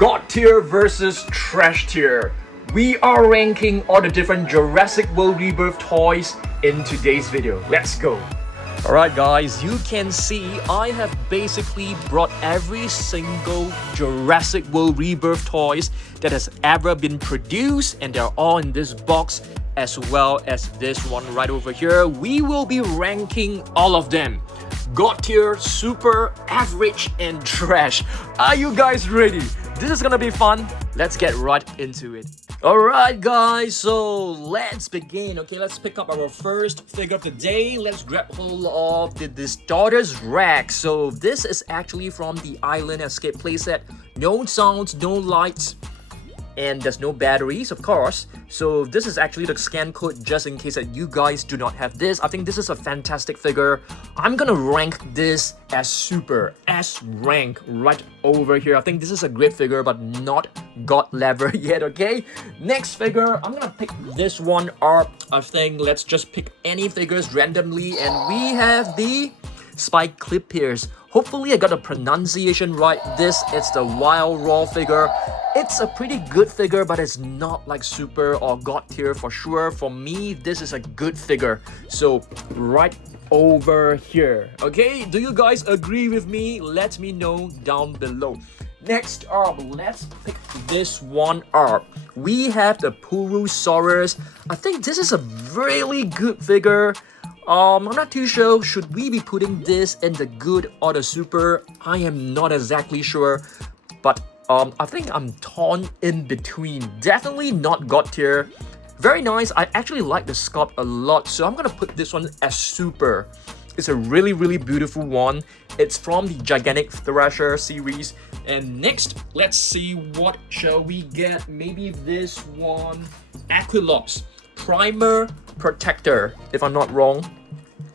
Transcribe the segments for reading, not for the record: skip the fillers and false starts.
God tier versus trash tier. We are ranking all the different Jurassic World Rebirth toys in today's video. Let's go. Alright guys, you can see I have basically brought every single Jurassic World Rebirth toys that has ever been produced, and they're all in this box, as well as this one right over here. We will be ranking all of them. God tier, super, average, and trash. Are you guys ready? This is gonna be fun. Let's get right into it. Alright guys, so let's begin. Okay, let's pick up our first figure of the day. Let's grab hold of the Distortus Rex. So this is actually from the Island Escape playset. No sounds, no lights, and there's no batteries, of course. So this is actually the scan code just in case that you guys do not have this. I think this is a fantastic figure. I'm gonna rank this as super, S rank right over here. I think this is a great figure, but not God level yet, okay? Next figure, I'm gonna pick this one up. I think let's just pick any figures randomly, and we have the Spike Clip Pierce. Hopefully I got the pronunciation right. This is the Wild Raw figure. It's a pretty good figure, but it's not like super or God tier for sure. For me, this is a good figure. So right over here. Okay, do you guys agree with me? Let me know down below. Next up, let's pick this one up. We have the Purosaurus. I think this is a really good figure. I'm not too sure, should we be putting this in the good or the super? I am not exactly sure, but I think I'm torn in between. Definitely not God tier. Very nice. I actually like the sculpt a lot, so I'm gonna put this one as super. It's a really, really beautiful one. It's from the Gigantic Thrasher series. And next, let's see what shall we get. Maybe this one, Aquilops Primer Protector, if I'm not wrong.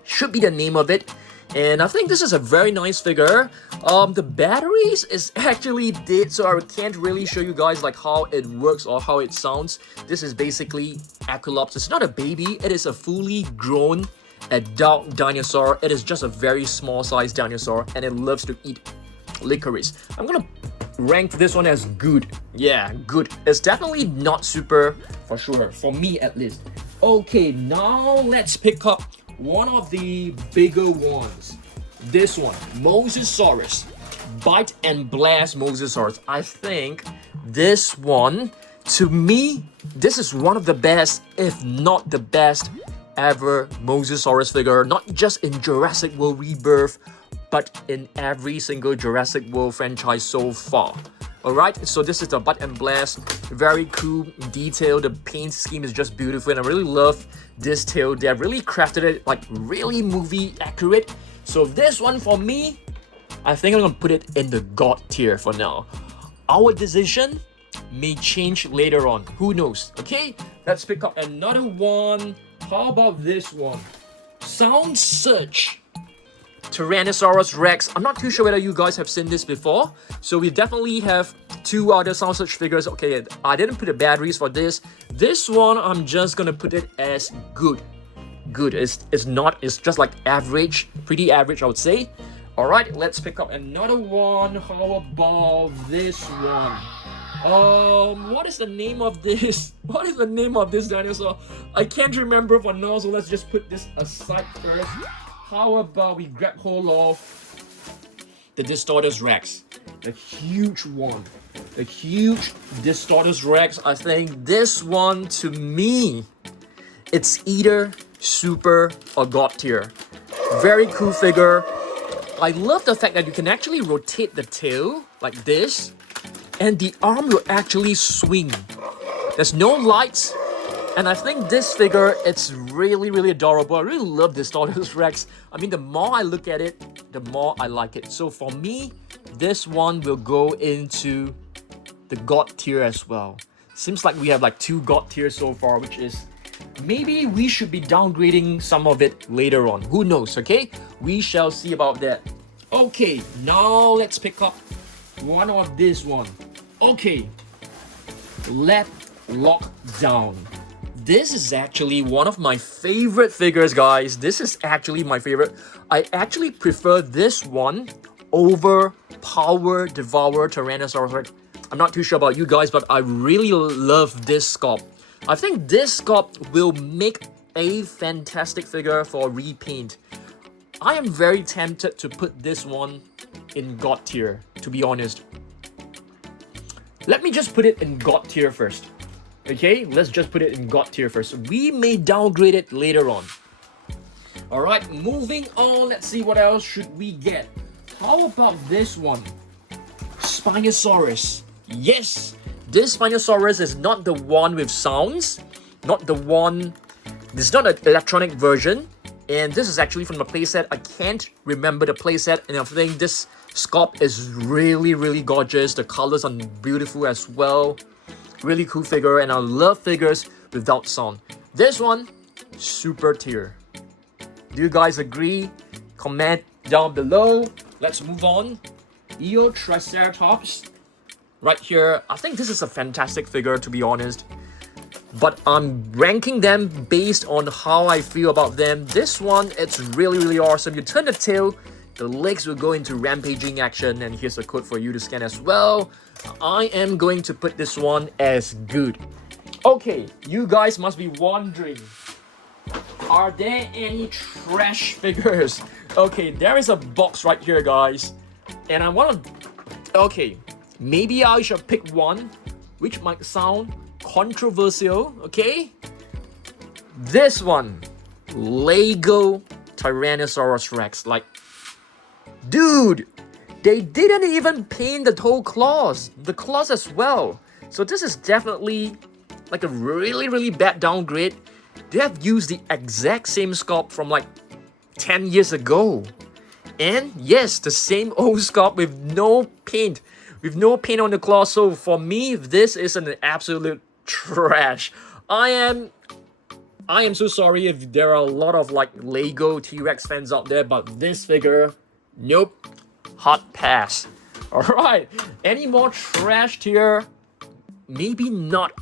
Should be the name of it. And I think this is a very nice figure. The batteries is actually dead, so I can't really show you guys like how it works or how it sounds. This is basically Aquilops. It's not a baby, it is a fully grown adult dinosaur. It is just a very small sized dinosaur, and it loves to eat licorice. I'm gonna rank this one as good. Yeah, good. It's definitely not super for sure, for me at least. Okay, now let's pick up one of the bigger ones. This one, Mosasaurus. Bite and Blast Mosasaurus. I think this one, to me, this is one of the best, if not the best ever Mosasaurus figure. Not just in Jurassic World Rebirth, but in every single Jurassic World franchise so far. Alright, so this is the Bite and Blast. Very cool detail. The paint scheme is just beautiful, and I really love this tail. They have really crafted it like really movie accurate. So this one for me, I think I'm gonna put it in the God tier for now. Our decision may change later on. Who knows? Okay, let's pick up another one. How about this one? Sound Search Tyrannosaurus Rex. I'm not too sure whether you guys have seen this before. So we definitely have two other Sound Search figures. Okay, I didn't put the batteries for this. This one, I'm just gonna put it as good. Good. It's just like average, pretty average, I would say. Alright, let's pick up another one. How about this one? What is the name of this? What is the name of this dinosaur? I can't remember for now, so let's just put this aside first. How about we grab hold of the Distortus Rex, the huge one, the huge Distortus Rex. I think this one, to me, it's either super or God tier. Very cool figure. I love the fact that you can actually rotate the tail like this, and the arm will actually swing. There's no lights. And I think this figure, it's really, really adorable. I really love this Distortus Rex. I mean, the more I look at it, the more I like it. So for me, this one will go into the God tier as well. Seems like we have like two God tiers so far, which is maybe we should be downgrading some of it later on. Who knows, okay? We shall see about that. Okay, now let's pick up one of this one. Okay, let's lock down. This is actually one of my favorite figures, guys. This is actually my favorite. I actually prefer this one over Power Devour Tyrannosaurus Rex. I'm not too sure about you guys, but I really love this sculpt. I think this sculpt will make a fantastic figure for repaint. I am very tempted to put this one in God tier, to be honest. Let me just put it in God tier first. Okay, let's just put it in God tier first. We may downgrade it later on. Alright, moving on. Let's see what else should we get. How about this one? Spinosaurus. Yes, this Spinosaurus is not the one with sounds. Not the one... This is not an electronic version. And this is actually from the playset. I can't remember the playset. And I think this sculpt is really gorgeous. The colors are beautiful as well. Really cool figure. And I love figures without sound. This one, super tier. Do you guys agree? Comment down below. Let's move on. Triceratops. Right here. I think this is a fantastic figure, to be honest. But I'm ranking them based on how I feel about them. This one, it's really awesome. You turn the tail, the legs will go into rampaging action, and here's a code for you to scan as well. I am going to put this one as good. Okay, you guys must be wondering, are there any trash figures? Okay, there is a box right here, guys. And I want to... Okay, maybe I should pick one, which might sound controversial, okay? This one, Lego Tyrannosaurus Rex. Like, dude, they didn't even paint the whole claws, the claws as well. So this is definitely like a really bad downgrade. They have used the exact same sculpt from like 10 years ago. And yes, the same old sculpt with no paint. With no paint on the claw. So for me, this is an absolute trash. I am so sorry if there are a lot of like Lego T-Rex fans out there, but this figure, nope, hot pass. Alright, any more trash tier? Maybe not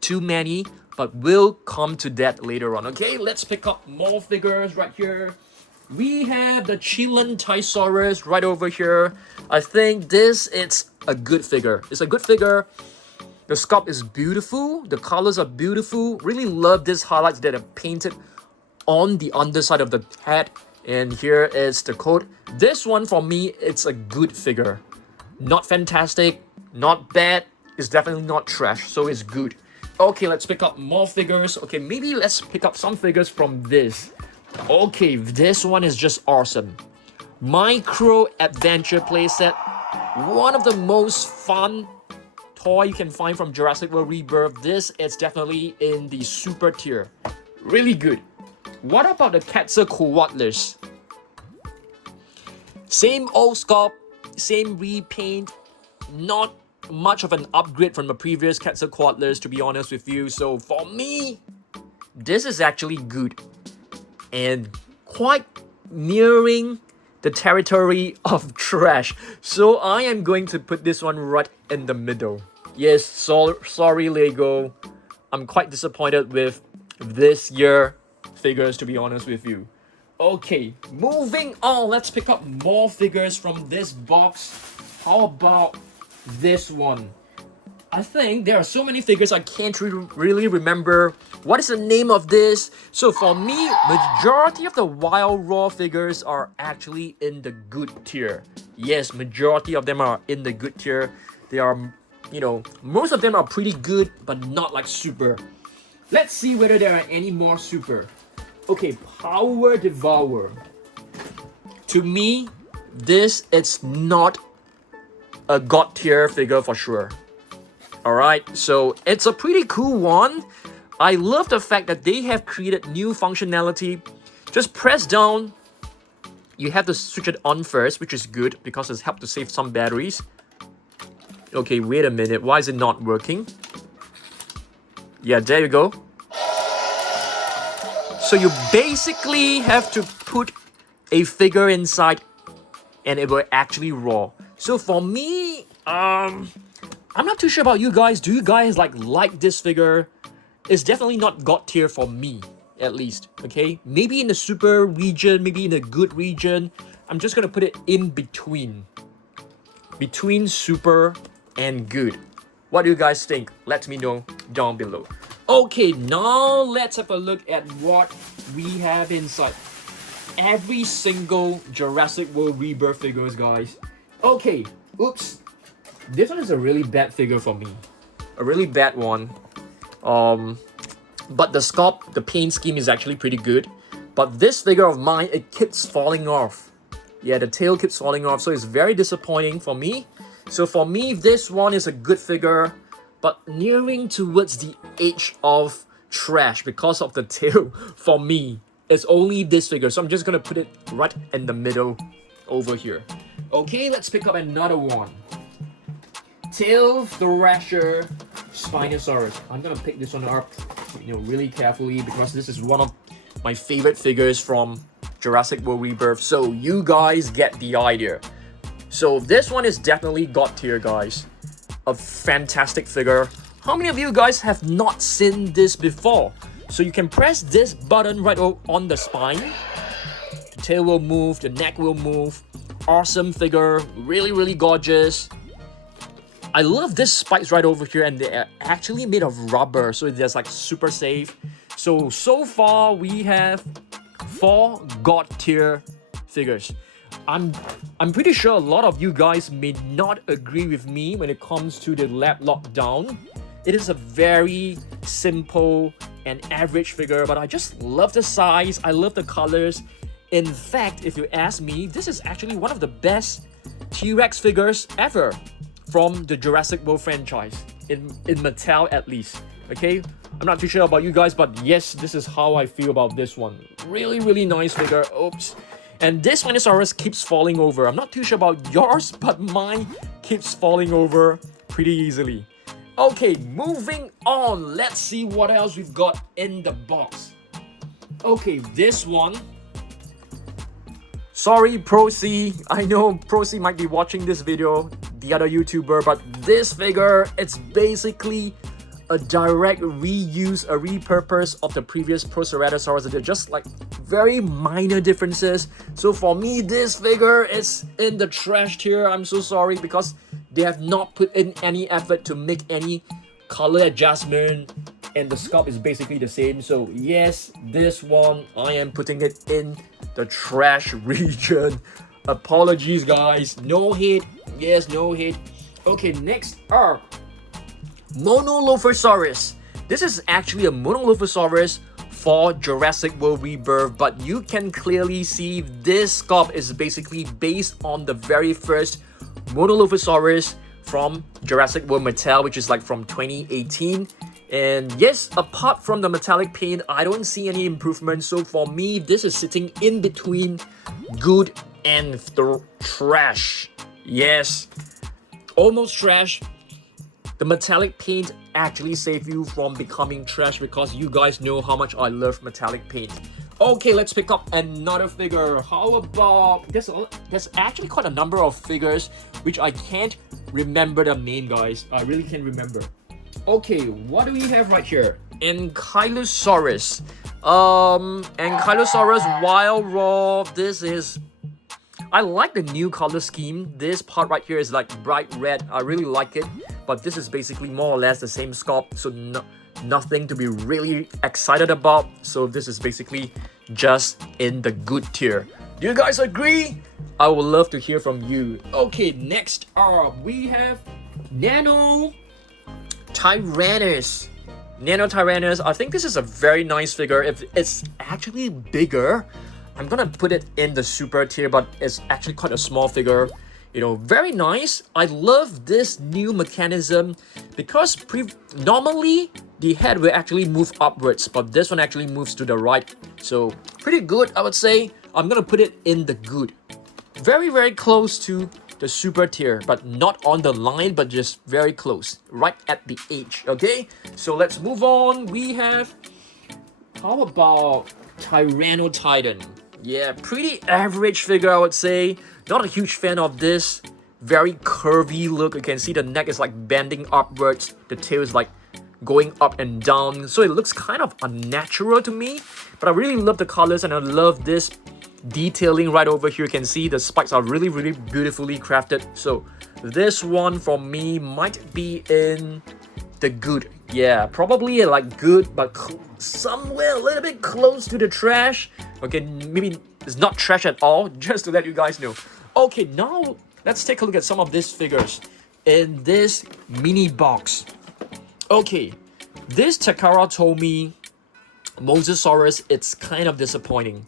too many, but we'll come to that later on. Okay, let's pick up more figures right here. We have the Titanosaurus right over here. I think this is a good figure. It's a good figure. The sculpt is beautiful. The colors are beautiful. Really love these highlights that are painted on the underside of the head. And here is the code. This one for me, it's a good figure. Not fantastic, not bad. It's definitely not trash, so it's good. Okay, let's pick up more figures. Okay, maybe let's pick up some figures from this. Okay, this one is just awesome. Micro Adventure playset. One of the most fun toy you can find from Jurassic World Rebirth. This is definitely in the super tier. Really good. What about the Quetzalcoatlus? Same old sculpt, same repaint. Not much of an upgrade from the previous Quetzalcoatlus, to be honest with you. So for me, this is actually good. And quite nearing the territory of trash. So I am going to put this one right in the middle. Yes, sorry Lego. I'm quite disappointed with this year figures, to be honest with you. Okay, moving on. Let's pick up more figures from this box. How about this one? I think there are so many figures I can't really remember what is the name of this. So for me, majority of the wild raw figures are actually in the good tier. Yes, majority of them are in the good tier. They are, you know, most of them are pretty good, but not like super. Let's see whether there are any more super. Okay, Power Devour. To me, this is not a god tier figure for sure. Alright, so it's a pretty cool one. I love the fact that they have created new functionality. Just press down. You have to switch it on first, which is good because it's helped to save some batteries. Okay, wait a minute. Why is it not working? Yeah, there you go. So you basically have to put a figure inside and it will actually roar. So for me, I'm not too sure about you guys. Do you guys like this figure? It's definitely not god tier for me, at least. Okay, maybe in the super region, maybe in the good region. I'm just gonna put it in between super and good. What do you guys think? Let me know down below. Okay, now let's have a look at what we have inside every single Jurassic World Rebirth figures, guys. Okay, oops. This one is a really bad figure for me. A really bad one. But the sculpt, the paint scheme is actually pretty good. But this figure of mine, it keeps falling off. Yeah, the tail keeps falling off, so it's very disappointing for me. So for me, this one is a good figure, but nearing towards the edge of trash because of the tail. For me, it's only this figure, so I'm just gonna put it right in the middle over here. Okay, let's pick up another one. Tail Thrasher Spinosaurus. I'm gonna pick this one up, really carefully because this is one of my favorite figures from Jurassic World Rebirth. So you guys get the idea. So this one is definitely God tier, guys. A fantastic figure. How many of you guys have not seen this before? So you can press this button right on the spine. The tail will move, the neck will move. Awesome figure, really gorgeous. I love this spikes right over here, and they're actually made of rubber, so they're like super safe. So far we have 4 God tier figures. I'm pretty sure a lot of you guys may not agree with me when it comes to the lab lockdown. It is a very simple and average figure, but I just love the size, I love the colors. In fact, if you ask me, this is actually one of the best T-Rex figures ever from the Jurassic World franchise, in Mattel at least. Okay, I'm not too sure about you guys, but yes, this is how I feel about this one. Really nice figure. Oops. And this Spinosaurus keeps falling over. I'm not too sure about yours, but mine keeps falling over pretty easily. Okay, moving on. Let's see what else we've got in the box. Okay, this one. Sorry, Pro-C. I know Pro-C might be watching this video, the other YouTuber, but this figure, it's basically a direct reuse, a repurpose of the previous Proceratosaurus. They're just like very minor differences. So for me, this figure is in the trash tier. I'm so sorry because they have not put in any effort to make any color adjustment, and the sculpt is basically the same. So yes, this one, I am putting it in the trash region. Apologies, guys. No hate. Yes, no hate. Okay, next up, Monolophosaurus. This is actually a Monolophosaurus for Jurassic World Rebirth, but you can clearly see this sculpt is basically based on the very first Monolophosaurus from Jurassic World Mattel, which is like from 2018. And yes, apart from the metallic paint, I don't see any improvement. So for me, this is sitting in between good and trash. Yes, almost trash. The metallic paint actually saved you from becoming trash because you guys know how much I love metallic paint. Okay, let's pick up another figure. How about... There's actually quite a number of figures which I can't remember the name, guys. I really can't remember. Okay, what do we have right here? Aquilops. Aquilops Wild Raw. This is... I like the new color scheme. This part right here is like bright red. I really like it. But this is basically more or less the same sculpt. So nothing to be really excited about. So this is basically just in the good tier. Do you guys agree? I would love to hear from you. Okay, next up we have Nano Tyrannus. Nano Tyrannus. I think this is a very nice figure. If it's actually bigger, I'm gonna put it in the super tier, but it's actually quite a small figure. Very nice. I love this new mechanism because normally the head will actually move upwards, but this one actually moves to the right. So pretty good, I would say. I'm gonna put it in the good. Very close to the super tier, but not on the line, but just very close, right at the edge. Okay, so let's move on. We have, how about Tyrannotitan? Yeah, pretty average figure, I would say. Not a huge fan of this very curvy look. You can see the neck is like bending upwards. The tail is like going up and down. So it looks kind of unnatural to me. But I really love the colors and I love this detailing right over here. You can see the spikes are really, really beautifully crafted. So this one for me might be in the good. Yeah, probably like good, but somewhere a little bit close to the trash. Okay, maybe it's not trash at all, just to let you guys know. Okay, now let's take a look at some of these figures in this mini box. Okay, this Takara Tomy Mosasaurus, it's kind of disappointing.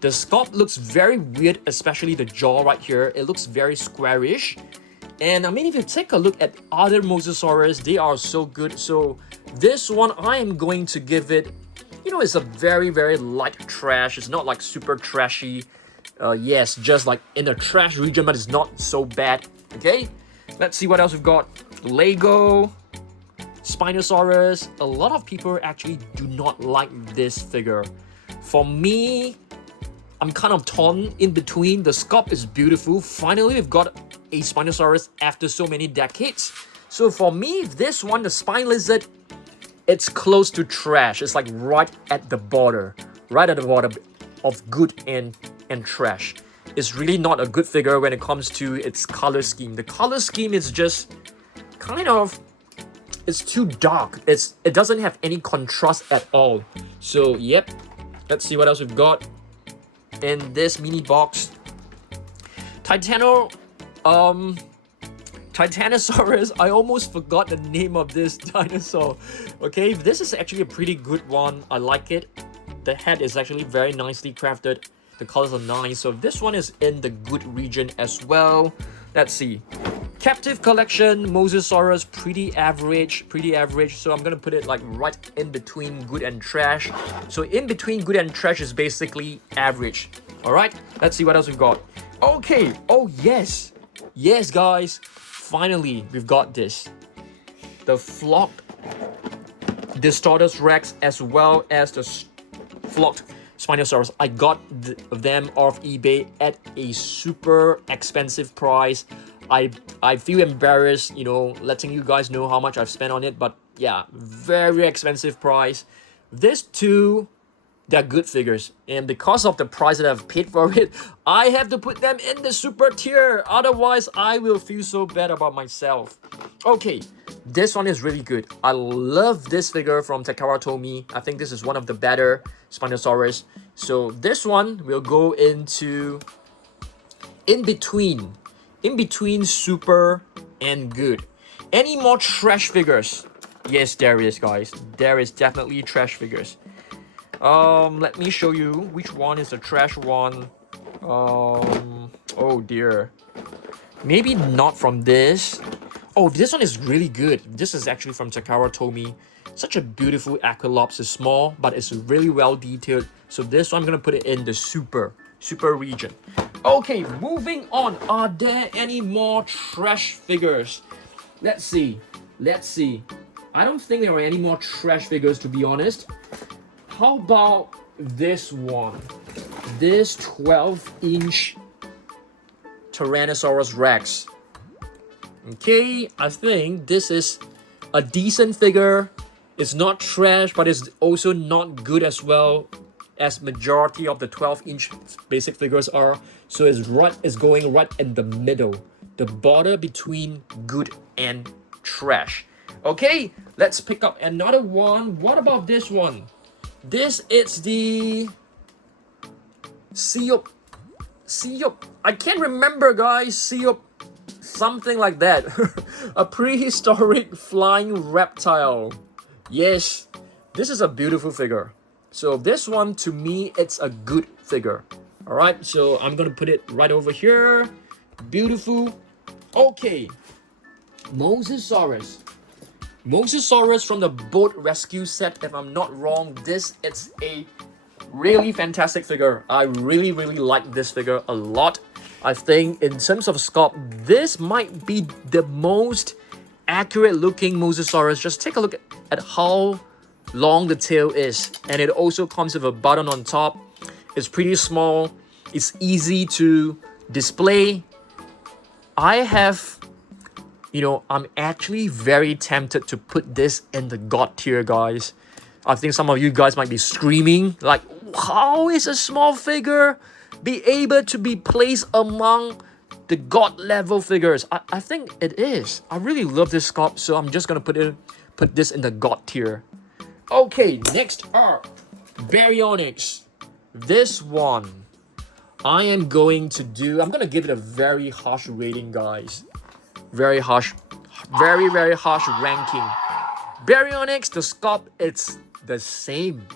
The sculpt looks very weird, especially the jaw right here. It looks very squarish. And I mean, if you take a look at other Mosasaurus, they are so good. So this one, I am going to give it, you know, it's a very, very light trash. It's not like super trashy. Yes, just like in the trash region, but it's not so bad. Okay, let's see what else we've got. Lego Spinosaurus. A lot of people actually do not like this figure. For me, I'm kind of torn in between. The sculpt is beautiful. Finally, we've got a Spinosaurus after so many decades. So for me, this one, the spine lizard, it's close to trash. It's like right at the border of good and trash. It's really not a good figure when it comes to its color scheme. The color scheme is just kind of, it's too dark. It doesn't have any contrast at all. So yep, let's see what else we've got in this mini box. Titanosaurus. I almost forgot the name of this dinosaur. Okay, this is actually a pretty good one. I like it. The head is actually very nicely crafted. The colors are nice. So this one is in the good region as well. Let's see. Captive collection Mosasaurus, pretty average. So I'm gonna put it like right in between good and trash. So in between good and trash is basically average. All right, let's see what else we've got. Okay, oh yes, guys, finally we've got this, the flocked Distortus Rex as well as the flocked Spinosaurus. I got them off eBay at a super expensive price. I feel embarrassed, you know, letting you guys know how much I've spent on it, but yeah, very expensive price. These two, they're good figures, and because of the price that I've paid for it, I have to put them in the super tier. Otherwise, I will feel so bad about myself. Okay, this one is really good. I love this figure from Takara Tomy. I think this is one of the better Spinosaurus. So this one will go into in between super and good. Any more trash figures? Yes, there is, guys. There is definitely trash figures. Let me show you which one is the trash one. Oh dear. Maybe not from this. Oh, this one is really good. This is actually from Takara Tomy. Such a beautiful Aquilops. It's small, but it's really well detailed. So this one, I'm gonna put it in the super region. Okay, moving on. Are there any more trash figures? Let's see. I don't think there are any more trash figures, to be honest. How about this one? This 12-inch Tyrannosaurus Rex. Okay, I think this is a decent figure. It's not trash, but it's also not good as well as majority of the 12-inch basic figures are. So it's going right in the middle, the border between good and trash. Okay, let's pick up another one. What about this one? This is the Siop. I can't remember, guys. Siop, something like that. A prehistoric flying reptile. Yes, this is a beautiful figure. So this one, to me, it's a good figure. All right, so I'm gonna put it right over here. Beautiful. Okay, Mosasaurus from the boat rescue set, if I'm not wrong. This is a really fantastic figure. I really like this figure a lot. I think in terms of sculpt, this might be the most accurate looking Mosasaurus. Just take a look at how long the tail is, and it also comes with a button on top. It's pretty small. It's easy to display. I'm actually very tempted to put this in the God tier, guys. I think some of you guys might be screaming like, how is a small figure be able to be placed among the god level figures? I think it is. I really love this sculpt, so I'm just gonna put this in the god tier. Okay, next up, Baryonyx. This one, I'm gonna give it a very harsh rating, guys. Very harsh, very harsh ranking. Baryonyx, the sculpt, it's the same.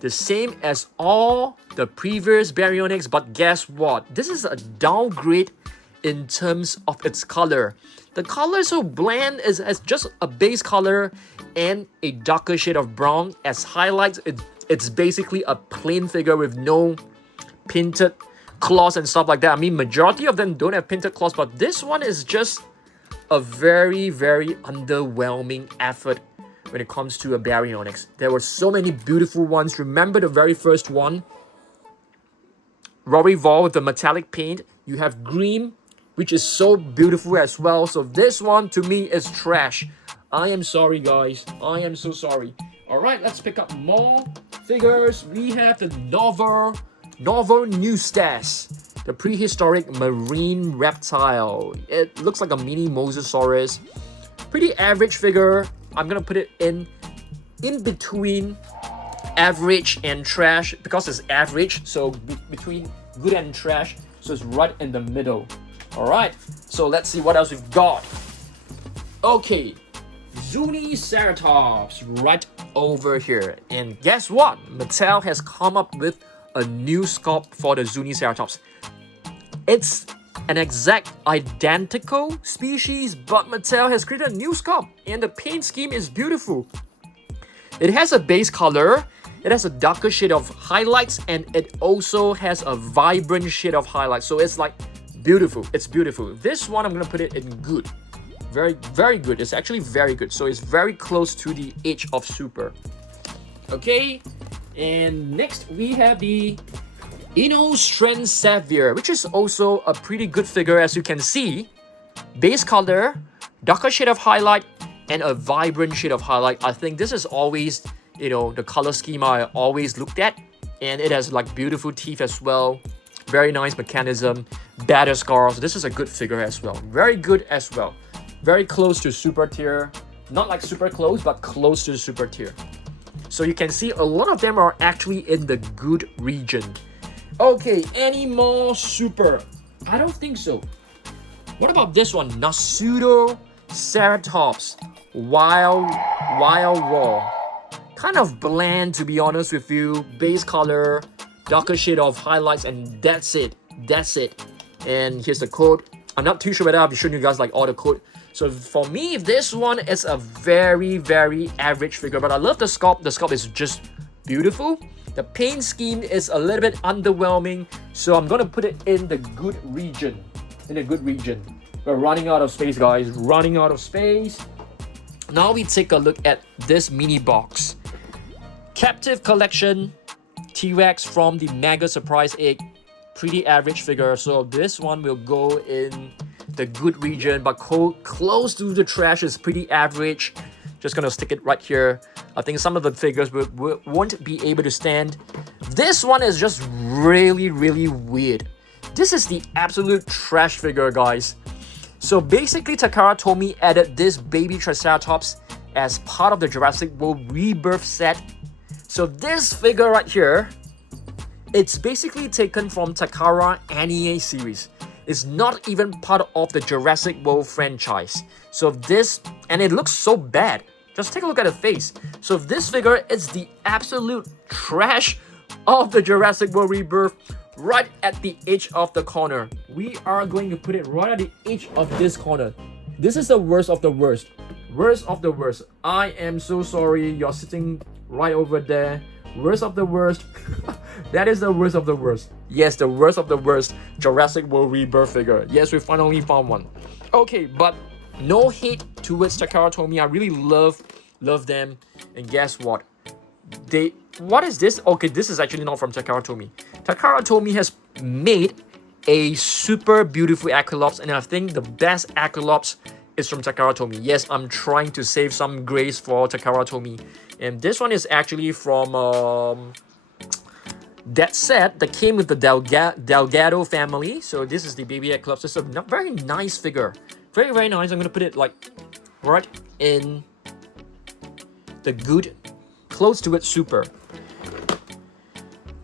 The same as all the previous Baryonyx, but guess what? This is a downgrade in terms of its color. The color is so bland, as just a base color and a darker shade of brown as highlights. It's basically a plain figure with no painted claws and stuff like that. I mean, majority of them don't have painted claws, but this one is just a very underwhelming effort when it comes to a Baryonyx. There were so many beautiful ones. Remember the very first one? Rory Vol with the metallic paint. You have green, which is so beautiful as well. So this one to me is trash. I am sorry, guys. I am so sorry. Alright, let's pick up more figures. We have the Novo Newstas, the prehistoric marine reptile. It looks like a mini Mosasaurus. Pretty average figure. I'm gonna put it in between average and trash because it's average. So between good and trash. So it's right in the middle. Alright, so let's see what else we've got. Okay, Zuniceratops right over here. And guess what? Mattel has come up with a new sculpt for the Zuniceratops. It's an exact identical species, but Mattel has created a new sculpt and the paint scheme is beautiful. It has a base color, it has a darker shade of highlights, and it also has a vibrant shade of highlights. So it's like beautiful. It's beautiful. This one I'm gonna put it in good. Very good. It's actually very good. So it's very close to the edge of super. Okay, and next we have the Innostrand Xavier, which is also a pretty good figure, as you can see. Base color, darker shade of highlight, and a vibrant shade of highlight. I think this is always, the color scheme I always looked at. And it has like beautiful teeth as well. Very nice mechanism, battle scars. This is a good figure as well. Very good as well. Very close to super tier. Not like super close, but close to the super tier. So you can see a lot of them are actually in the good region. Okay, any more super? I don't think so. What about this one? Nasutoceratops Wild Raw. Kind of bland, to be honest with you. Base color, darker shade of highlights, and that's it. That's it. And here's the code. I'm not too sure whether I'll be showing you guys like all the code. So for me, this one is a very average figure, but I love the sculpt. The sculpt is just beautiful. The paint scheme is a little bit underwhelming, so I'm gonna put it in the good region. We're running out of space, guys. Running out of space. Now we take a look at this mini box. Captive Collection T-Rex from the Mega Surprise Egg. Pretty average figure, so this one will go in the good region, but close to the trash is pretty average. Just gonna stick it right here. I think some of the figures won't be able to stand. This one is just really weird. This is the absolute trash figure, guys. So basically, Takara Tomy added this baby Triceratops as part of the Jurassic World Rebirth set. So this figure right here, it's basically taken from Takara Anime series. It's not even part of the Jurassic World franchise. So this, and it looks so bad. Just take a look at the face. So this figure is the absolute trash of the Jurassic World Rebirth, right at the edge of the corner. We are going to put it right at the edge of this corner. This is the worst of the worst. Worst of the worst. I am so sorry. You're sitting right over there. Worst of the worst. That is the worst of the worst. Yes, the worst of the worst Jurassic World Rebirth figure. Yes, we finally found one. Okay, but no hate towards Takara Tomy. I really love them. And guess what? What is this? Okay, this is actually not from Takara Tomy. Takara Tomy has made a super beautiful Aquilops, and I think the best Aquilops is from Takara Tomy. Yes, I'm trying to save some grace for Takara Tomy. And this one is actually from That set that came with the Delgado family. So this is the baby Aquilops. It's a very nice figure. Very, very nice. I'm going to put it like right in the good, close to it super.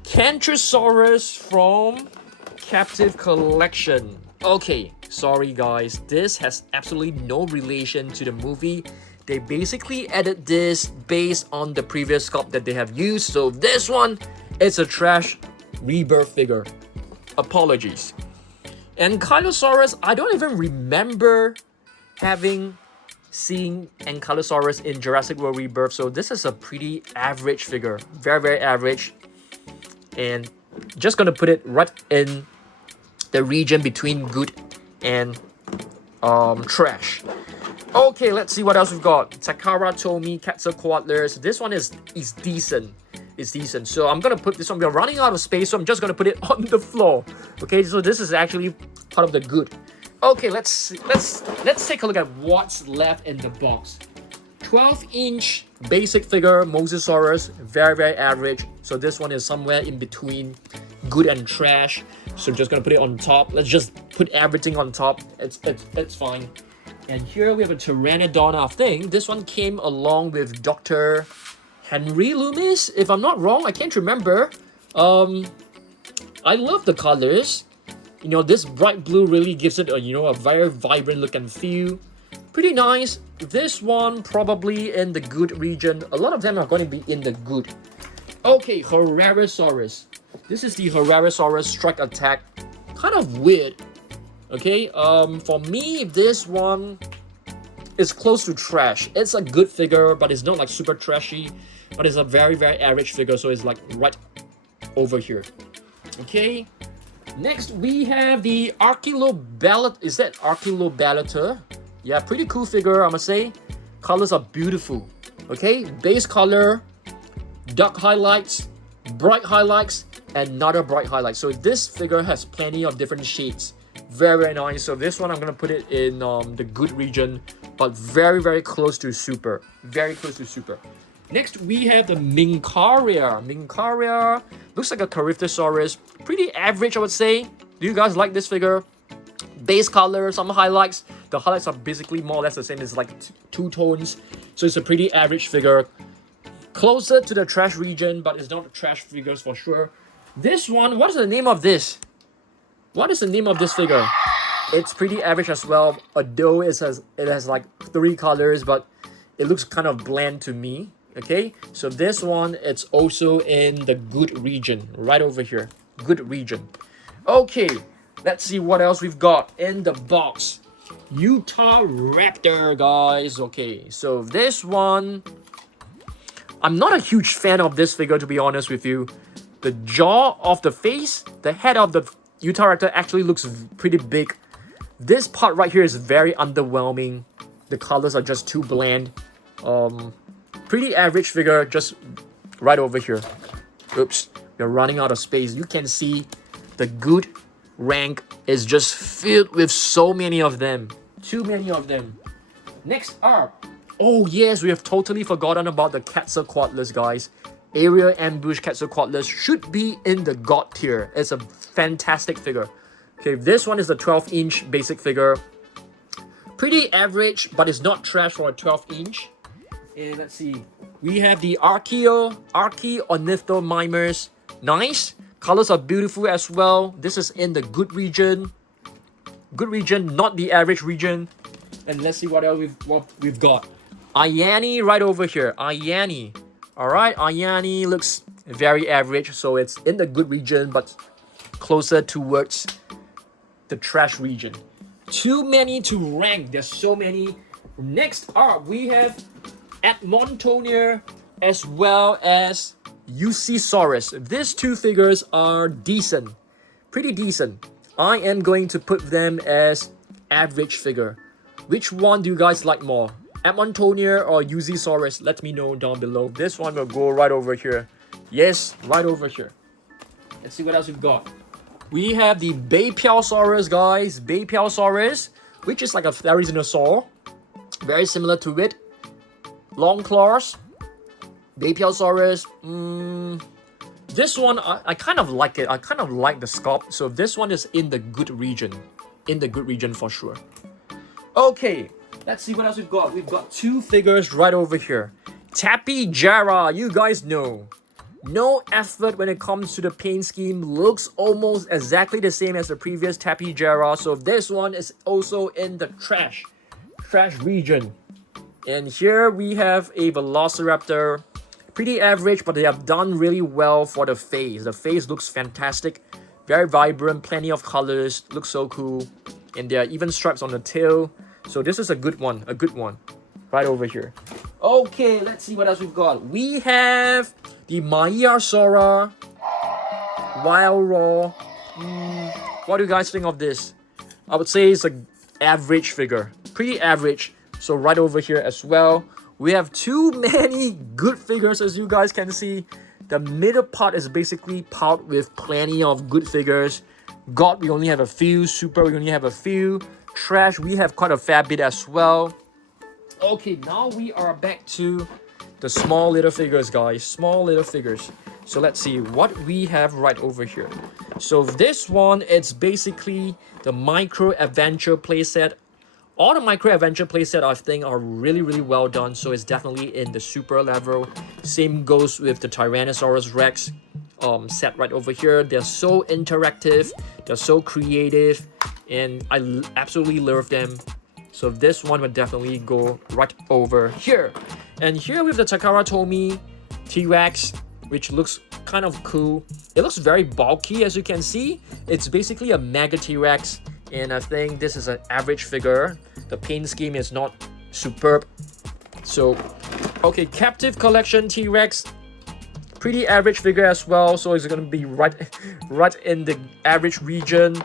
Cantrosaurus from Captive Collection. Okay, sorry guys, this has absolutely no relation to the movie. They basically added this based on the previous sculpt that they have used. So this one is a trash rebirth figure. Apologies. Ankylosaurus, I don't even remember having seen Ankylosaurus in Jurassic World Rebirth. So this is a pretty average figure. Very, very average. And just gonna put it right in the region between good and trash. Okay, let's see what else we've got. Takara Tomy, Quetzalcoatlus. This one is decent. It's decent. So I'm gonna put this one. We're running out of space, so I'm just gonna put it on the floor. Okay, so this is actually part of the good. Okay, let's take a look at what's left in the box. 12-inch basic figure Mosasaurus, very, very average. So this one is somewhere in between good and trash. So I'm just gonna put it on top. Let's just put everything on top. It's fine. And here we have a Pteranodon, I think. This one came along with Dr. Henry Loomis, if I'm not wrong. I can't remember. I love the colors. You know, this bright blue really gives it a, you know, a very vibrant look and feel. Pretty nice. This one probably in the good region. A lot of them are going to be in the good. Okay, Herrerasaurus. This is the Herrerasaurus Strike Attack. Kind of weird. Okay, for me, this one is close to trash. It's a good figure, but it's not like super trashy. But it's a very, very average figure, so it's like right over here. Okay. Next, we have the Archaeoballator. Is that Archaeoballator? Yeah, pretty cool figure, I must say. Colors are beautiful. Okay, base color, dark highlights, bright highlights, and another bright highlight. So this figure has plenty of different shades. Very, very nice. So this one, I'm gonna put it in the good region, but very, very close to super. Very close to super. Next, we have the Mincaria. Mincaria looks like a Caryptosaurus. Pretty average, I would say. Do you guys like this figure? Base color, some highlights. The highlights are basically more or less the same. It's like two tones. So it's a pretty average figure. Closer to the trash region, but it's not the trash figures for sure. This one, what is the name of this? What is the name of this figure? It's pretty average as well. Although it has like 3 colors, but it looks kind of bland to me. Okay, so this one, it's also in the good region, right over here. Good region. Okay, let's see what else we've got in the box. Utah Raptor, guys. Okay, so this one, I'm not a huge fan of this figure, to be honest with you. The jaw of the face, the head of the Utah Raptor actually looks pretty big. This part right here is very underwhelming. The colors are just too bland. Pretty average figure, just right over here. Oops, we're running out of space. You can see the good rank is just filled with so many of them. Too many of them. Next up. Oh yes, we have totally forgotten about the Quetzalcoatlus, guys. Area Ambush Quetzalcoatlus should be in the God tier. It's a fantastic figure. Okay, this one is the 12-inch basic figure. Pretty average, but it's not trash for a 12-inch. And let's see. We have the Archaeornithomimers. Nice. Colors are beautiful as well. This is in the good region. Good region, not the average region. And let's see what else we've got. Ayani right over here. Ayani. Alright, Ayani looks very average. So it's in the good region, but closer towards the trash region. Too many to rank. There's so many. Next up, we have Edmontonier as well as Mosasaurus. These two figures are decent. Pretty decent. I am going to put them as average figure. Which one do you guys like more? Edmontonier or Mosasaurus? Let me know down below. This one will go right over here. Yes, right over here. Let's see what else we've got. We have the Bapiosaurus, guys. Bapiosaurus, which is like a Titanosaur. Very similar to it. Long claws. Bapiosaurus. this one, I kind of like it. I kind of like the sculpt. So this one is in the good region. In the good region for sure. Okay, let's see what else we've got. We've got two figures right over here. Tappy Jara, you guys know. No effort when it comes to the paint scheme. Looks almost exactly the same as the previous Tappy Jara. So this one is also in the trash region. And here we have a Velociraptor. Pretty average, but they have done really well for the face. The face looks fantastic. Very vibrant, plenty of colors. Looks so cool. And there are even stripes on the tail. So this is a good one. A good one. Right over here. Okay, let's see what else we've got. We have the Maiasaura Wild Raw. What do you guys think of this? I would say it's an average figure. Pretty average. So right over here as well. We have too many good figures, as you guys can see. The middle part is basically piled with plenty of good figures. God, we only have a few. Super, we only have a few. Trash, we have quite a fair bit as well. Okay, now we are back to the small little figures, guys. Small little figures. So let's see what we have right over here. So this one, it's basically the Micro Adventure playset. All the Micro Adventure playset, I think, are really, really well done. So it's definitely in the super level. Same goes with the Tyrannosaurus Rex set right over here. They're so interactive. They're so creative. And I absolutely love them. So this one would definitely go right over here. And here with the Takara Tomy T-Rex, which looks kind of cool. It looks very bulky, as you can see. It's basically a Mega T-Rex. And I think this is an average figure. The paint scheme is not superb. So, okay, Captive Collection T-Rex. Pretty average figure as well. So it's going to be right in the average region.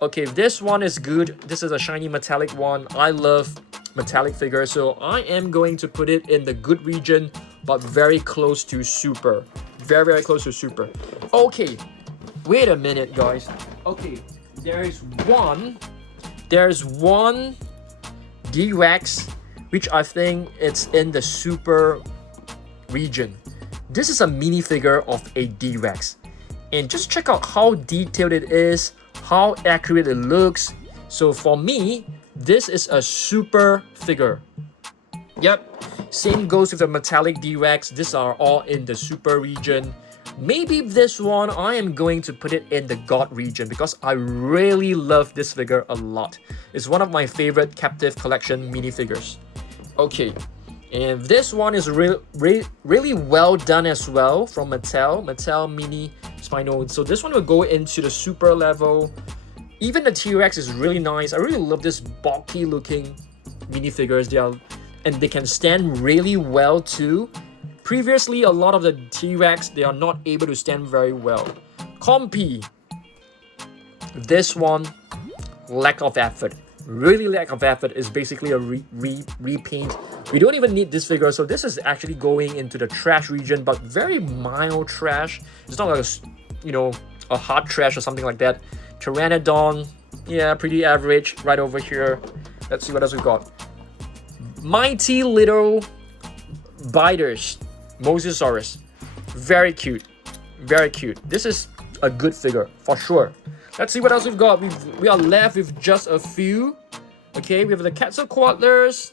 Okay, this one is good. This is a shiny metallic one. I love metallic figures. So I am going to put it in the good region, but very close to super. Very, very close to super. Okay, wait a minute, guys. Okay. There's one D-Rex, which I think it's in the super region. This is a minifigure of a D-Rex. And just check out how detailed it is, how accurate it looks. So for me, this is a super figure. Yep, same goes with the metallic D-Rex. These are all in the super region. Maybe this one, I am going to put it in the God region because I really love this figure a lot. It's one of my favorite Captive Collection minifigures. Okay, and this one is really well done as well from Mattel Mini Spino. So this one will go into the super level. Even the T-Rex is really nice. I really love this bulky looking minifigures. They can stand really well too. Previously, a lot of the T-Rex, they are not able to stand very well. Compy. This one, lack of effort. Really lack of effort. Is basically a repaint. We don't even need this figure. So this is actually going into the trash region, but very mild trash. It's not like a hard trash or something like that. Pteranodon. Yeah, pretty average right over here. Let's see what else we've got. Mighty Little Biters. Mosasaurus. Very cute. Very cute. This is a good figure for sure. Let's see what else we've got. We are left with just a few. Okay, we have the Quetzalcoatlus,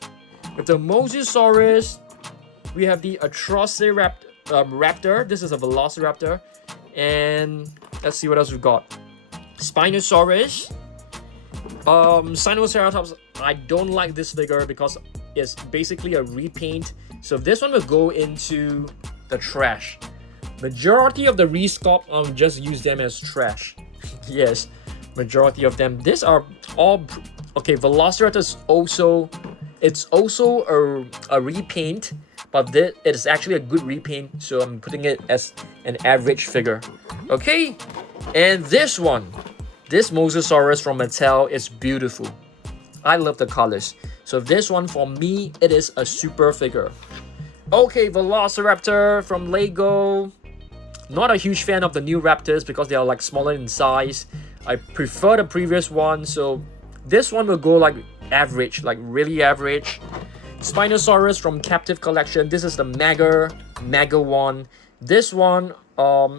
with the Mosasaurus. We have the Raptor. This is a Velociraptor. And let's see what else we've got. Spinosaurus. Sinoceratops. I don't like this figure because it's basically a repaint. So this one will go into the trash. Majority of the resculpt, just use them as trash. Yes, majority of them. These are all okay. Velociraptor is also, it's also a repaint, but it is actually a good repaint. So I'm putting it as an average figure. Okay, and this one, this Mosasaurus from Mattel is beautiful. I love the colors. So this one for me, it is a super figure. Okay, Velociraptor from Lego. Not a huge fan of the new Raptors because they are like smaller in size. I prefer the previous one. So this one will go like average, like really average. Spinosaurus from Captive Collection. This is the mega one. This one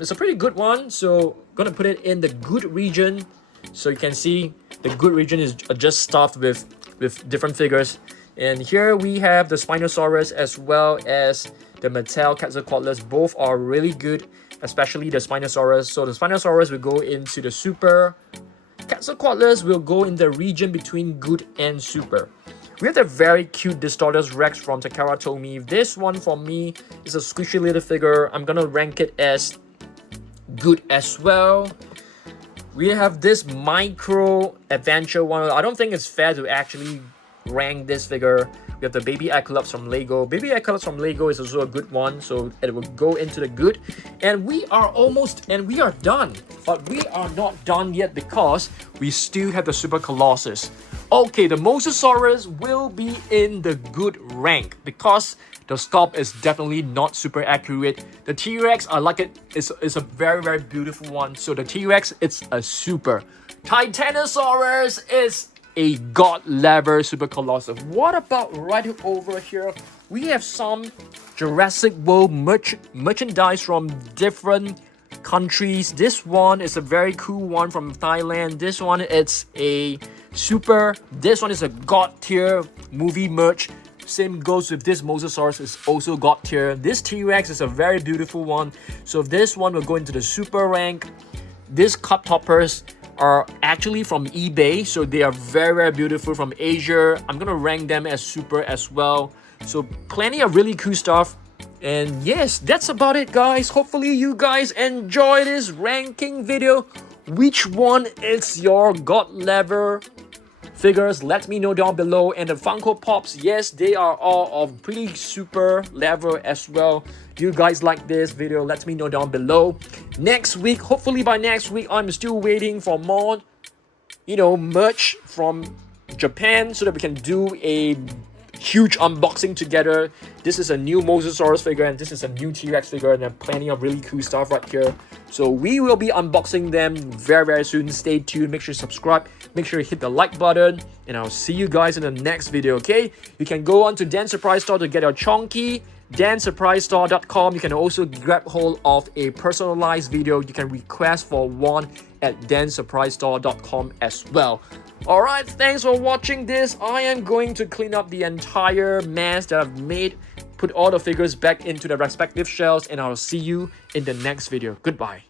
is a pretty good one, so gonna put it in the good region. So you can see the good region is just stuffed with different figures. And here we have the Spinosaurus as well as the Mattel Quetzalcoatlus. Both are really good, especially the Spinosaurus. So the Spinosaurus will go into the super. Quetzalcoatlus will go in the region between good and super. We have the very cute Distortus Rex from Takara Tomy. This one for me is a squishy little figure. I'm gonna rank it as good as well. We have this micro adventure one. I don't think it's fair to actually rank this figure. We have the baby Aquilops from Lego. Baby Aquilops from Lego is also a good one, so it will go into the good. And we are done. But we are not done yet because we still have the Super Colossus. Okay, the Mosasaurus will be in the good rank because the sculpt is definitely not super accurate. The T-Rex, I like it. It's a very, very beautiful one. So the T-Rex, it's a super. Titanosaurus is a god level Super Colossus. What about right over here? We have some Jurassic World merchandise from different countries. This one is a very cool one from Thailand. This one, it's a super. This one is a god tier movie merch. Same goes with this Mosasaurus, is also god tier. This T-Rex is a very beautiful one. So this one will go into the super rank. These cup toppers are actually from eBay, so they are very, very beautiful from Asia. I'm gonna rank them as super as well. So plenty of really cool stuff. And yes, that's about it, guys. Hopefully you guys enjoy this ranking video. Which one is your god level figures? Let me know down below. And the Funko Pops, yes, they are all of pretty super level as well. Do you guys like this video? Let me know down below. Next week, hopefully by next week, I'm still waiting for more, merch from Japan so that we can do a huge unboxing together. This is a new Mosasaurus figure and this is a new T-Rex figure, and there are plenty of really cool stuff right here. So we will be unboxing them very, very soon. Stay tuned. Make sure you subscribe. Make sure you hit the like button. And I'll see you guys in the next video, okay? You can go on to Dan's Surprise Store to get your chonky. DanSurpriseStore.com. You can also grab hold of a personalized video. You can request for one at DanSurpriseStore.com as well. Alright, thanks for watching this. I am going to clean up the entire mess that I've made, put all the figures back into their respective shelves, and I'll see you in the next video. Goodbye.